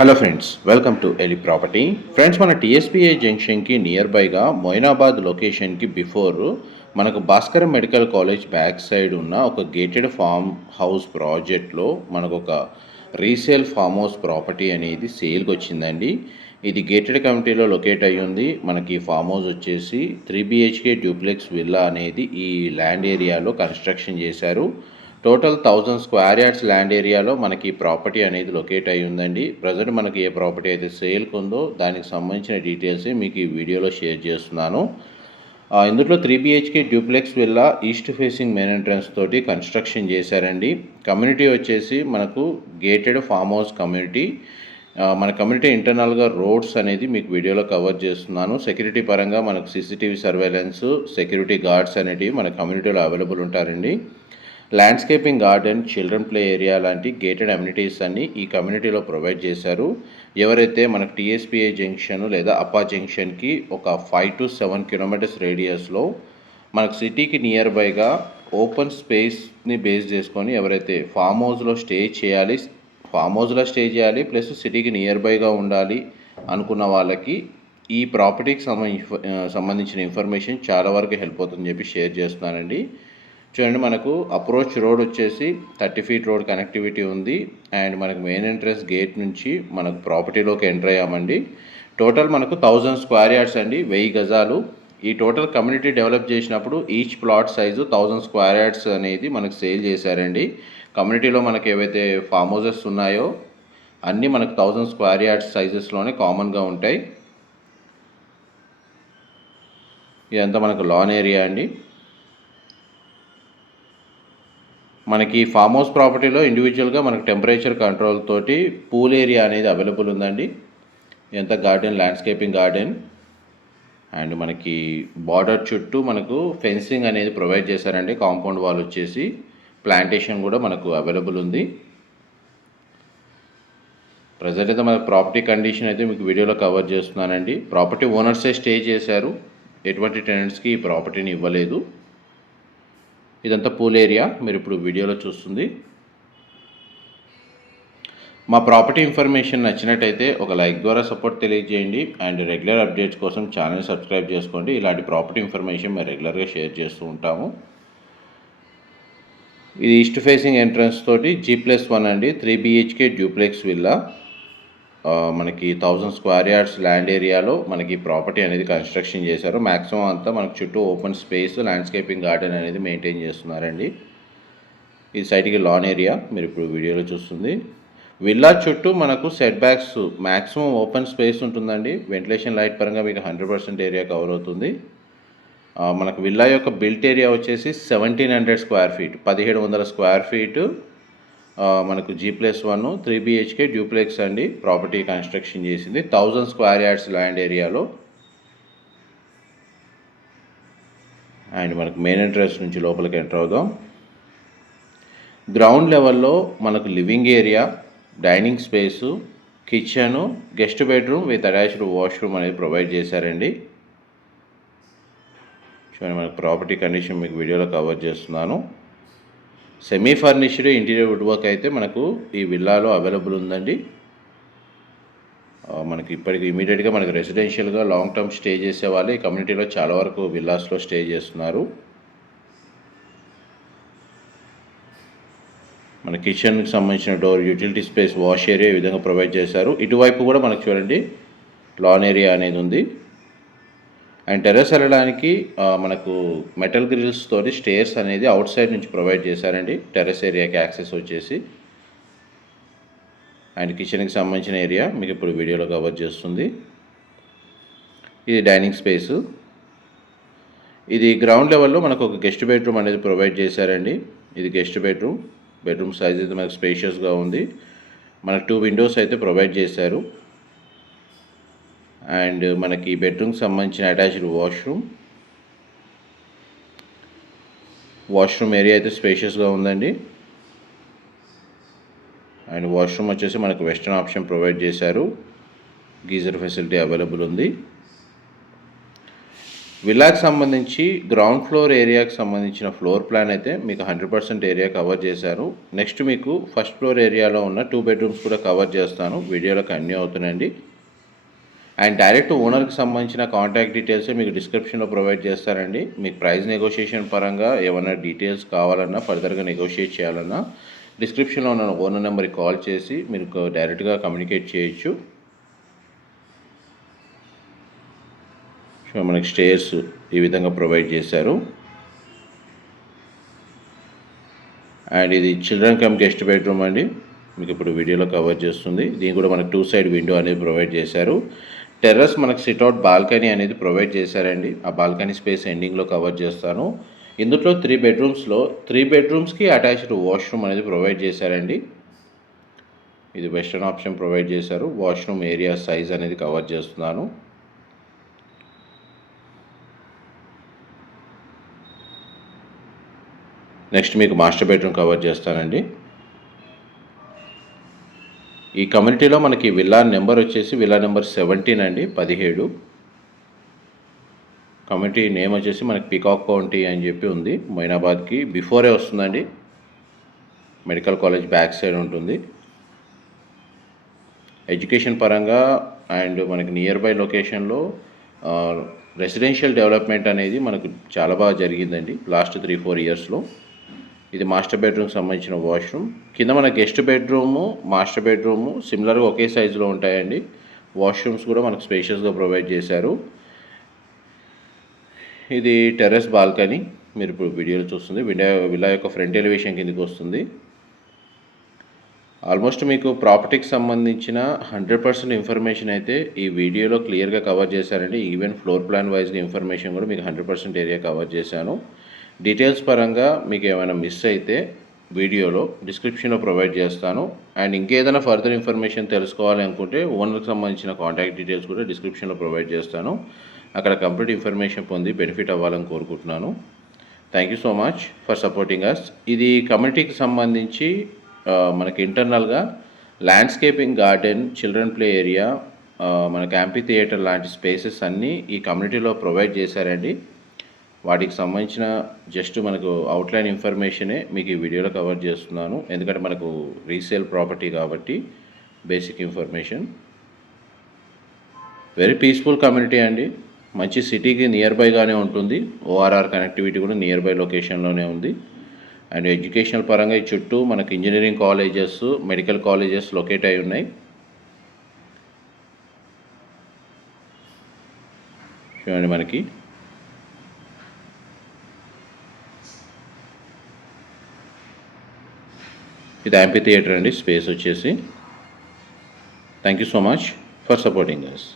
Hello friends, welcome to Eli property. Friends, మన TSPA జంక్షన్కి near బైగా మొయినాబాద్ లొకేషన్కి బిఫోర్ మనకు Bhaskar medical college back side ఉన్న ఒక గేటెడ్ ఫామ్ హౌస్ ప్రాజెక్ట్లో మనకు ఒక రీసేల్ ఫామ్ హౌస్ ప్రాపర్టీ అనేది సేల్కి వచ్చిందండి. ఇది గేటెడ్ కమిటీలో లొకేట్ అయ్యి ఉంది. మనకి ఫామ్ హౌస్ వచ్చేసి 3 BHK డ్యూప్లెక్స్ విల్లా అనేది ఈ ల్యాండ్ ఏరియాలో కన్స్ట్రక్షన్ చేశారు. టోటల్ 1000 స్క్వేర్ యార్డ్స్ ల్యాండ్ ఏరియాలో మనకి ప్రాపర్టీ అనేది లొకేట్ అయి ఉందండి. ప్రజెంట్ మనకి ఏ ప్రాపర్టీ అయితే సేల్కి ఉందో దానికి సంబంధించిన డీటెయిల్సే మీకు ఈ వీడియోలో షేర్ చేస్తున్నాను. ఇందులో 3 BHK duplex villa east facing main entrance తోటి కన్స్ట్రక్షన్ చేశారండి. కమ్యూనిటీ వచ్చేసి మనకు గేటెడ్ ఫామ్ హౌస్ కమ్యూనిటీ. మన కమ్యూనిటీ ఇంటర్నల్గా రోడ్స్ అనేది మీకు వీడియోలో కవర్ చేస్తున్నాను. సెక్యూరిటీ పరంగా మనకు CCTV సర్వేలెన్స్, సెక్యూరిటీ గార్డ్స్ అనేటివి మన కమ్యూనిటీలో అవైలబుల్ ఉంటారండి. Landscaping garden, children play area లాంటి గేటెడ్ అమ్యూనిటీస్ అన్ని ఈ కమ్యూనిటీలో ప్రొవైడ్ చేశారు. ఎవరైతే మనకు టీఎస్పీఏ జంక్షన్ లేదా అప్పా జంక్షన్కి ఒక 5 to 7 కిలోమీటర్స్ రేడియస్లో మనకు సిటీకి నియర్ బైగా ఓపెన్ స్పేస్ని బేస్ చేసుకొని ఎవరైతే ఫామ్ హౌస్లో స్టే చేయాలి ప్లస్ సిటీకి నియర్ బైగా ఉండాలి అనుకున్న వాళ్ళకి ఈ ప్రాపర్టీకి సంబంధించిన ఇన్ఫర్మేషన్ చాలా వరకు హెల్ప్ అవుతుందని చెప్పి షేర్ చేస్తున్నానండి. చూడండి, మనకు అప్రోచ్ రోడ్ వచ్చేసి 30 feet రోడ్ కనెక్టివిటీ ఉంది. అండ్ మనకు మెయిన్ ఎంట్రన్స్ గేట్ నుంచి మనకు ప్రాపర్టీలోకి ఎంటర్ అయ్యామండి. టోటల్ మనకు 1000 స్క్వేర్ యార్డ్స్ అండి, 1000 గజాలు. ఈ టోటల్ కమ్యూనిటీ డెవలప్ చేసినప్పుడు each plot size 1000 square yards అనేది మనకు సేల్ చేశారండి. కమ్యూనిటీలో మనకు ఏవైతే ఫామ్ హౌసెస్ ఉన్నాయో అన్నీ మనకు 1000 స్క్వేర్ యార్డ్స్ సైజెస్లోనే కామన్గా ఉంటాయి. ఇదంతా మనకు లాన్ ఏరియా అండి. మనకి ఫామ్ హౌస్ ప్రాపర్టీలో ఇండివిజువల్గా మనకు టెంపరేచర్ కంట్రోల్ తోటి పూల్ ఏరియా అనేది అవైలబుల్ ఉందండి. ఇదంతా గార్డెన్, ల్యాండ్స్కేపింగ్ గార్డెన్. అండ్ మనకి బార్డర్ చుట్టూ మనకు ఫెన్సింగ్ అనేది ప్రొవైడ్ చేశారండి. కాంపౌండ్ వాల్ వచ్చేసి ప్లాంటేషన్ కూడా మనకు అవైలబుల్ ఉంది. ప్రజెంట్ అయితే మన ప్రాపర్టీ కండిషన్ అయితే మీకు వీడియోలో కవర్ చేస్తున్నానండి. ప్రాపర్టీ ఓనర్సే స్టే చేశారు, ఎటువంటి టెనెంట్స్కి ఈ ప్రాపర్టీని ఇవ్వలేదు. ఇదంతా పూల్ ఏరియా మీరు ఇప్పుడు వీడియోలో చూస్తుంది. మా ప్రాపర్టీ ఇన్ఫర్మేషన్ నచ్చినట్టయితే ఒక లైక్ ద్వారా సపోర్ట్ తెలియజేయండి. అండ్ రెగ్యులర్ అప్డేట్స్ కోసం ఛానల్ సబ్స్క్రైబ్ చేసుకోండి. ఇలాంటి ప్రాపర్టీ ఇన్ఫర్మేషన్ మేము రెగ్యులర్గా షేర్ చేస్తూ ఉంటాము. ఇది ఈస్ట్ ఫేసింగ్ ఎంట్రన్స్ తోటి G+1 అండి, 3 BHK డ్యూప్లెక్స్ విల్లా. మనకి 1000 స్క్వేర్ యార్డ్స్ ల్యాండ్ ఏరియాలో మనకి ప్రాపర్టీ అనేది కన్స్ట్రక్షన్ చేశారు. మ్యాక్సిమం అంతా మనకు చుట్టూ ఓపెన్ స్పేస్, ల్యాండ్స్కేపింగ్ గార్డెన్ అనేది మెయింటైన్ చేస్తున్నారండి. ఈ సైట్కి లాన్ ఏరియా మీరు ఇప్పుడు వీడియోలో చూస్తుంది. విల్లా చుట్టూ మనకు set backs maximum open space ఉంటుందండి. వెంటిలేషన్ లైట్ పరంగా మీకు 100% ఏరియా కవర్ అవుతుంది. మనకు విల్లా యొక్క బిల్ట్ ఏరియా వచ్చేసి 1700 స్క్వేర్ ఫీట్, 1700 స్క్వేర్ ఫీటు. మనకు G+1 3 BHK డ్యూప్లెక్స్ అండి ప్రాపర్టీ కన్స్ట్రక్షన్ చేసింది 1000 స్క్వేర్ యార్డ్స్ ల్యాండ్ ఏరియాలో. అండ్ మనకు మెయిన్ ఎంట్రన్స్ నుంచి లోపలికి ఎంటర్ అవుదాం. గ్రౌండ్ లెవెల్లో మనకు living area, dining space, kitchen, guest bedroom with attached washroom అనేది ప్రొవైడ్ చేశారండి. చూడండి, మనకు ప్రాపర్టీ కండిషన్ మీకు వీడియోలో కవర్ చేస్తున్నాను. Semi furnished interior wood work అయితే మనకు ఈ విల్లాలో అవైలబుల్ ఉందండి. మనకి ఇప్పటికి ఇమీడియట్గా మనకు రెసిడెన్షియల్గా లాంగ్ టర్మ్ స్టే చేసే వాళ్ళు ఈ కమ్యూనిటీలో చాలా వరకు విల్లాస్లో స్టే చేస్తున్నారు. మన కిచెన్కి సంబంధించిన door, utility space, wash area ఈ విధంగా ప్రొవైడ్ చేశారు. ఇటువైపు కూడా మనకు చూడండి లాన్ ఏరియా అనేది ఉంది. అండ్ టెర్రస్ వెళ్ళడానికి మనకు మెటల్ గ్రిల్స్ తోటి స్టేర్స్ అనేది అవుట్ సైడ్ నుంచి ప్రొవైడ్ చేశారండి. టెర్రస్ ఏరియాకి యాక్సెస్ వచ్చేసి. అండ్ కిచెన్కి సంబంధించిన ఏరియా మీకు ఇప్పుడు వీడియోలో కవర్ చేస్తుంది. ఇది డైనింగ్ స్పేసు. ఇది గ్రౌండ్ లెవెల్లో మనకు ఒక గెస్ట్ బెడ్రూమ్ అనేది ప్రొవైడ్ చేశారండి. ఇది గెస్ట్ బెడ్రూమ్ సైజ్ అయితే మనకు స్పేషియస్గా ఉంది. మనకు 2 విండోస్ అయితే ప్రొవైడ్ చేశారు. అండ్ మనకి బెడ్రూమ్కి సంబంధించిన అటాచ్డ్ వాష్రూమ్ ఏరియా అయితే స్పేషియస్గా ఉందండి. అండ్ వాష్రూమ్ వచ్చేసి మనకు వెస్టర్న్ ఆప్షన్ ప్రొవైడ్ చేశారు. గీజర్ ఫెసిలిటీ అవైలబుల్ ఉంది. విల్లాకి సంబంధించి గ్రౌండ్ ఫ్లోర్ ఏరియాకి సంబంధించిన ఫ్లోర్ ప్లాన్ అయితే మీకు 100% ఏరియా కవర్ చేశారు. నెక్స్ట్ మీకు ఫస్ట్ ఫ్లోర్ ఏరియాలో ఉన్న 2 బెడ్రూమ్స్ కూడా కవర్ చేస్తాను. వీడియోలో కంటిన్యూ అవుతుందండి. అండ్ డైరెక్ట్ ఓనర్కి సంబంధించిన కాంటాక్ట్ డీటెయిల్స్ మీకు డిస్క్రిప్షన్లో ప్రొవైడ్ చేస్తారండి. మీకు ప్రైస్ నెగోషియేషన్ పరంగా ఏమైనా డీటెయిల్స్ కావాలన్నా, ఫర్దర్గా నెగోషియేట్ చేయాలన్నా డిస్క్రిప్షన్లో ఉన్న ఓనర్ నెంబర్కి కాల్ చేసి మీరు డైరెక్ట్గా కమ్యూనికేట్ చేయొచ్చు. సో మనకి స్టేర్స్ ఈ విధంగా ప్రొవైడ్ చేశారు. అండ్ ఇది చిల్డ్రన్ కమ్ గెస్ట్ బెడ్రూమ్ అండి. మీకు ఇప్పుడు వీడియోలో కవర్ చేస్తుంది. దీని కూడా మనకు 2 సైడ్ విండో అనేది ప్రొవైడ్ చేశారు. టెర్రస్ మనకు సిట్అవుట్ బాల్కనీ అనేది ప్రొవైడ్ చేశారండి. ఆ బాల్కనీ స్పేస్ ఎండింగ్లో కవర్ చేస్తాను. ఇందులో 3 బెడ్రూమ్స్లో 3 బెడ్రూమ్స్కి అటాచ్డ్ వాష్రూమ్ అనేది ప్రొవైడ్ చేశారండి. ఇది వెస్టర్న్ ఆప్షన్ ప్రొవైడ్ చేశారు. వాష్రూమ్ ఏరియా సైజ్ అనేది కవర్ చేస్తున్నాను. నెక్స్ట్ మీకు మాస్టర్ బెడ్రూమ్ కవర్ చేస్తానండి. ఈ కమ్యూనిటీలో మనకి విల్లా నెంబర్ వచ్చేసి విల్లా నెంబర్ 17 అండి, 17. కమ్యూనిటీ నేమ్ వచ్చేసి మనకి పీకాక్ కౌంటీ అని చెప్పి ఉంది. మొయినాబాద్కి బిఫోరే వస్తుందండి. మెడికల్ కాలేజ్ బ్యాక్ సైడ్ ఉంటుంది. ఎడ్యుకేషన్ పరంగా అండ్ మనకి నియర్ బై లొకేషన్లో రెసిడెన్షియల్ డెవలప్మెంట్ అనేది మనకు చాలా బాగా జరిగిందండి లాస్ట్ 3-4 ఇయర్స్లో. ఇది మాస్టర్ బెడ్రూమ్కి సంబంధించిన వాష్రూమ్. కింద మన గెస్ట్ బెడ్రూము, మాస్టర్ బెడ్రూము సిమిలర్గా ఒకే సైజులో ఉంటాయండి. వాష్రూమ్స్ కూడా మనకు స్పేషియస్గా ప్రొవైడ్ చేశారు. ఇది టెర్రస్ బాల్కనీ మీరు ఇప్పుడు వీడియోలో చూస్తుంది. విల్లా యొక్క ఫ్రంట్ ఎలివేషన్ కిందకి వస్తుంది. ఆల్మోస్ట్ మీకు ప్రాపర్టీకి సంబంధించిన 100% ఇన్ఫర్మేషన్ అయితే ఈ వీడియోలో క్లియర్గా కవర్ చేశారండి. ఈవెన్ ఫ్లోర్ ప్లాన్ వైజ్గా ఇన్ఫర్మేషన్ కూడా మీకు 100% ఏరియా కవర్ చేశాను. డీటెయిల్స్ పరంగా మీకు ఏమైనా మిస్ అయితే వీడియోలో డిస్క్రిప్షన్లో ప్రొవైడ్ చేస్తాను. అండ్ ఇంకేదైనా ఫర్దర్ ఇన్ఫర్మేషన్ తెలుసుకోవాలి అనుకుంటే ఓనర్కి సంబంధించిన కాంటాక్ట్ డీటెయిల్స్ కూడా డిస్క్రిప్షన్లో ప్రొవైడ్ చేస్తాను. అక్కడ కంప్లీట్ ఇన్ఫర్మేషన్ పొంది బెనిఫిట్ అవ్వాలని కోరుకుంటున్నాను. Thank you so much for supporting us. ఇది కమ్యూనిటీకి సంబంధించి మనకి ఇంటర్నల్గా landscaping garden, children play area, మనకి యాంపీ థియేటర్ లాంటి స్పేసెస్ అన్నీ ఈ కమ్యూనిటీలో ప్రొవైడ్ చేశారండి. వాటికి సంబంధించిన జస్ట్ మనకు అవుట్లైన్ ఇన్ఫర్మేషనే మీకు ఈ వీడియోలో కవర్ చేస్తున్నాను. ఎందుకంటే మనకు రీసేల్ ప్రాపర్టీ కాబట్టి basic information. Very peaceful community అండి. మంచి సిటీకి నియర్ బైగానే ఉంటుంది. ఓఆర్ఆర్ కనెక్టివిటీ కూడా నియర్ బై లొకేషన్లోనే ఉంది. అండ్ ఎడ్యుకేషనల్ పరంగా ఈ చుట్టూ మనకు engineering colleges, medical colleges locate అయి ఉన్నాయి. చూడండి మనకి ఇది యాంపీ థియేటర్ అండి స్పేస్ వచ్చేసి. Thank you so much for supporting us.